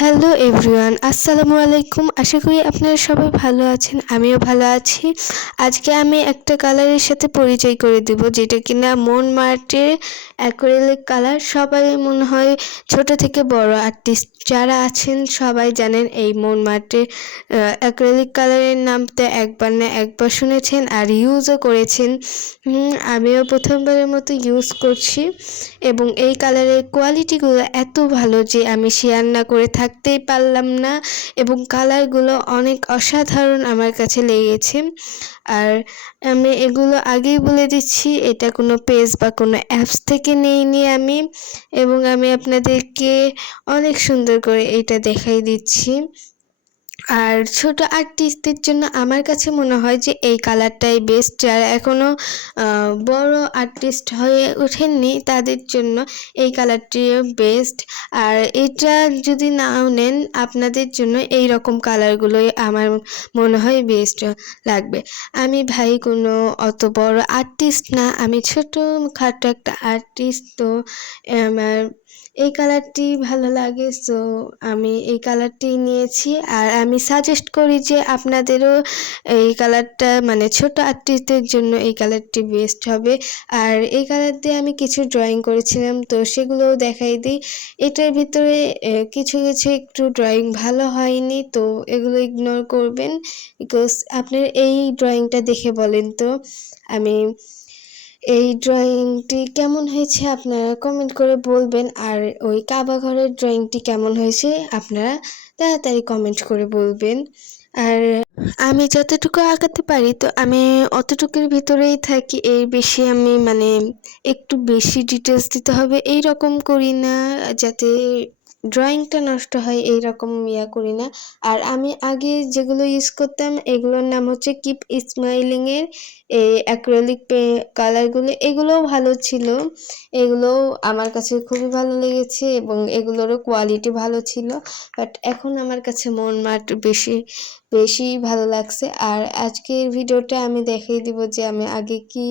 Hello everyone, আসসালামু আলাইকুম। আশা করি আপনারা সবাই ভালো আছেন, আমিও ভালো আছি। আজকে আমি একটা কালারের সাথে পরিচয় করে দেব, যেটা কিনা মন মার্টের অ্যাকোরেলিক কালার। সবাই মনে হয় ছোট থেকে বড় আর্টিস্ট। যারা আছেন সবাই জানেন এই মন মার্টের অ্যাক্রেলিক কালারের নামটা একবার না একবার শুনেছেন আর ইউজও করেছেন। আমিও প্রথমবারের মতো ইউজ করছি এবং এই কালারের কোয়ালিটিগুলো এত ভালো যে আমি শেয়ার না করে থাকতেই পারলাম না এবং কালারগুলো অনেক অসাধারণ আমার কাছে লেগেছে। আর আমি এগুলো আগেই বলে দিচ্ছি, এটা কোনো পেজ বা কোনো অ্যাপস থেকে নিইনি আমি এবং আমি আপনাদেরকে অনেক সুন্দর করে এটা দেখাই দিচ্ছি। আর ছোট আর্টিস্টদের জন্য আমার কাছে মনে হয় যে এই কালারটাই বেস্ট যারা এখনও বড় আর্টিস্ট হয়ে ওঠেননি, তাদের জন্য এই কালারটি বেস্ট আর এটা যদি নাও নেন, আপনাদের জন্য এই রকম কালারগুলোই আমার মনে হয় বেস্ট লাগবে। আমি ভাই কোনো অত বড় আর্টিস্ট না, আমি ছোটো খাটো একটা আর্টিস্ট তো আমার এই কালারটি ভালো লাগে সো আমি এই কালারটি নিয়েছি। আর আমি সাজেস্ট করি যে আপনাদেরও এই কালারটা মানে ছোট আর্টিস্টদের জন্য এই কালারটি বেস্ট হবে। আর এই কালার দিয়ে আমি কিছু ড্রয়িং করেছিলাম, তো সেগুলোও দেখাই দিই। এটার ভিতরে কিছু কিছু একটু ড্রয়িং ভালো হয়নি, তো এগুলো ইগনোর করবেন। বিকজ আপনার এই ড্রয়িংটা দেখে বলেন তো, আমি এই ড্রয়িংটি কেমন হয়েছে আপনারা কমেন্ট করে বলবেন। আর ওই কাবা ঘরের ড্রয়িংটি কেমন হয়েছে আপনারা তাড়াতাড়ি কমেন্ট করে বলবেন। আর আমি যতটুকু আঁকাতে পারি তো আমি অতটুকুর ভিতরেই থাকি, এর বেশি আমি মানে একটু বেশি ডিটেলস দিতে হবে। এই রকম করি না যাতে ড্রয়িংটা নষ্ট হয় এই রকম ইয়া করি না। আর আমি আগে যেগুলো ইউজ করতাম, এগুলোর নাম হচ্ছে কিপ স্মাইলিংয়ের এই অ্যাক্রেলিক কালারগুলো এগুলোও ভালো ছিল। এগুলোও আমার কাছে খুবই ভালো লেগেছে এবং এগুলোরও কোয়ালিটি ভালো ছিল। বাট এখন আমার কাছে মন মাঠ বেশি বেশি ভালো লাগছে। আর আজকের ভিডিওটা আমি দেখিয়ে দিব যে আমি আগে কি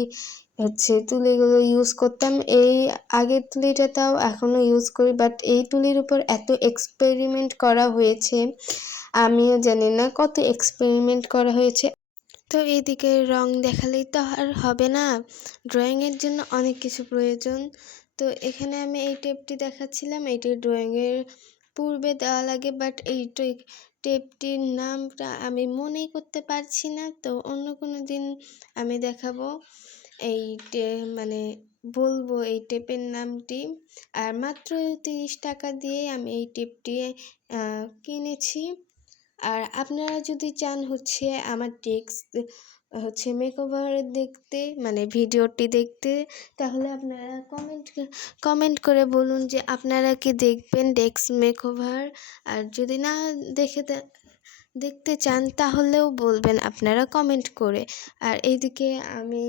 হচ্ছে তুলিগুলো ইউজ করতাম। এই আগের তুলিটা তাও এখনও ইউজ করি বাট এই তুলির উপর এত এক্সপেরিমেন্ট করা হয়েছে, আমিও জানি না কত এক্সপেরিমেন্ট করা হয়েছে। তো এইদিকে রং দেখালেই তো আর হবে না। ড্রয়িংয়ের জন্য অনেক কিছু প্রয়োজন। তো এখানে আমি এই টেপটি দেখাচ্ছিলাম এটি ড্রয়িংয়ের পূর্বে দেওয়া লাগে বাট এই টেপটির নামটা আমি মনে করতে পারছি না। তো অন্য কোনো দিন আমি দেখাবো এই টে মানে বলব এই টেপের নামটি। আর মাত্র তিরিশ টাকা দিয়ে আমি এই টেপটি কিনেছি। আর আপনারা যদি চান হচ্ছে আমার টেক্স হচ্ছে মেকওভার দেখতে মানে ভিডিওটি দেখতে, তাহলে আপনারা কমেন্ট কমেন্ট করে বলুন যে আপনারা কি দেখবেন ডেস্ক মেকওভার আর যদি না দেখে দেখতে চান তাহলেও বলবেন আপনারা কমেন্ট করে। আর এইদিকে আমি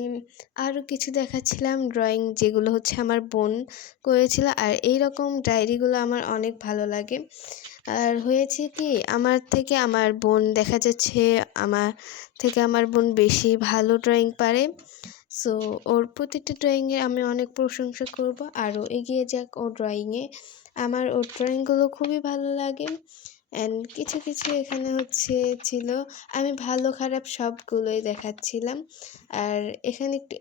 আরও কিছু দেখাচ্ছিলাম ড্রয়িং যেগুলো হচ্ছে আমার বোন করেছিল আর এই রকম ডায়েরিগুলো আমার অনেক ভালো লাগে। আর হয়েছে কি আমার থেকে আমার বোন দেখা যাচ্ছে আমার থেকে আমার বোন বেশি ভালো ড্রয়িং পারে। সো ওর প্রতিটা ড্রয়িংয়ে আমি অনেক প্রশংসা করব। আরও এগিয়ে যাক ও ড্রয়িংয়ে আমার ওর ড্রয়িংগুলো খুবই ভালো লাগে। অ্যান্ড কিছু কিছু এখানে হচ্ছে ছিল, আমি ভালো খারাপ সবগুলোই দেখাচ্ছিলাম। আর এখানে একটু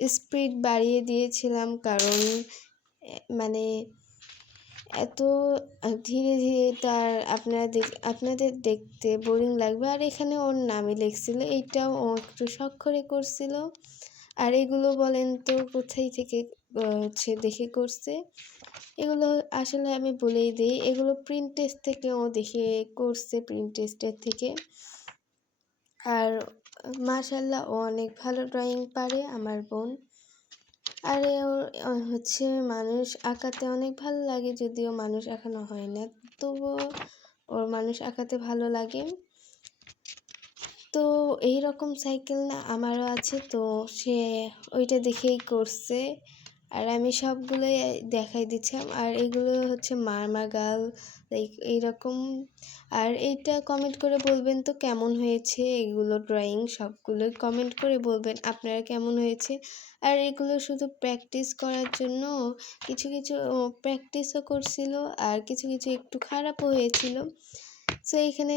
স্পিড বাড়িয়ে দিয়েছিলাম কারণ মানে এত ধীরে ধীরে তার আপনারা আপনাদের দেখতে বোরিং লাগবে। আর এখানে ওর নামে লিখছিল, এইটাও ও একটু সক্ষরে করছিল। আর এগুলো বলেন তো কোথায় থেকে হচ্ছে দেখে করছে। এগুলো আসলে আমি বলেই দিই, এগুলো প্রিন্ট টেস্ট থেকে ও দেখে করছে প্রিন্ট টেস্টের থেকে। আর মাশাল্লাহ ও অনেক ভালো ড্রয়িং পারে আমার বোন। আর ওর হচ্ছে মানুষ আঁকাতে অনেক ভালো লাগে, যদিও মানুষ আঁকানো হয় না। তবুও ওর মানুষ আঁকাতে ভালো লাগে। তো এই রকম সাইকেল না আমারও আছে, তো সে ওইটা দেখেই করছে। আর আমি সবগুলোই দেখাই দিচ্ছিলাম। আর এগুলো হচ্ছে মারমাগাল লাইক এইরকম। আর এইটা কমেন্ট করে বলবেন তো কেমন হয়েছে এগুলো ড্রয়িং সবগুলোই কমেন্ট করে বলবেন আপনারা কেমন হয়েছে। আর এগুলো শুধু প্র্যাকটিস করার জন্য কিছু কিছু প্র্যাকটিসও করছিল আর কিছু কিছু একটু খারাপও হয়েছিল। সো এখানে